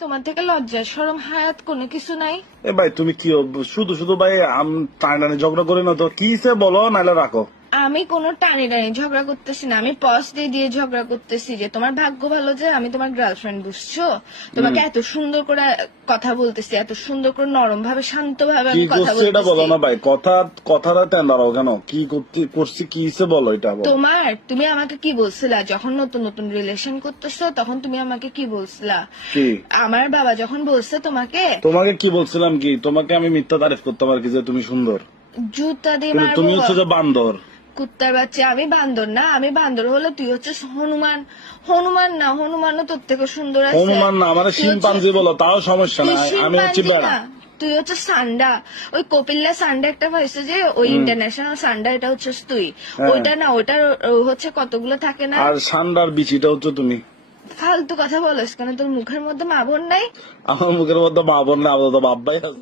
তোমার থেকে লজ্জা শরম হায়াত কোনো কিছু নাই। এ ভাই তুমি কি শুধু শুধু ভাই টানি ঝগড়া করে না তো কিসে বলো নাহলে রাখো। আমি কোনো টানি টানি ঝগড়া করতেছি না, আমি পজ দিয়ে দিয়ে ঝগড়া করতেছি যে তোমার ভাগ্য ভালো যে আমি তোমার গার্লফ্রেন্ড, বুঝছো? তোমাকে এত সুন্দর করে কথা বলতেছি, এত সুন্দর করে নরম ভাবে শান্ত ভাবে কি আমি কথা করছি এটা বলো বলতেছি। না ভাই, কথাটা দাঁড়াও কেন, কি করছি কিসে বলো এটা বলো। তুমি আমাকে কি বলছিলা যখন নতুন নতুন রিলেশন করতেছো, তখন তুমি আমাকে কি বলছিলা? কি আমার বাবা যখন বলছে তোমাকে কি বলছিলাম, কি তোমাকে আমি মিথ্যা তারিফ করতাম আর কি যে তুমি সুন্দর, জুতা দিয়ে কিন্তু তুমি হচ্ছে মারবো? যে বান্দর। কুত্তার বাচ্চা, আমি বান্দর না। আমি বান্দর হলে তুই হচ্ছে হনুমান। হনুমান না, হনুমানও তোর থেকে সুন্দর আছে। হনুমান না মানে তুই শিম্পাঞ্জি বলো তাও সমস্যা তুই নাই, আমি হচ্ছে শিম্পাঞ্জি বেড়া। না, তুই হচ্ছে সান্ডা। ওই কপিল্লা সান্ডা একটা হয়েছে যে ওই ইন্টারন্যাশনাল সান্ডা, এটা হচ্ছে তুই। হ্যাঁ। ওইটা না, ওইটার হচ্ছে কতগুলো থাকে না। আর সান্ডার বিচিটা হচ্ছে তুমি। ফালতু কথা বলিস কেন? তোর মুখের মধ্যে মা বোন নাই? আমার মুখের মধ্যে মা বোন না, আপাতত বাব্বাই আছে।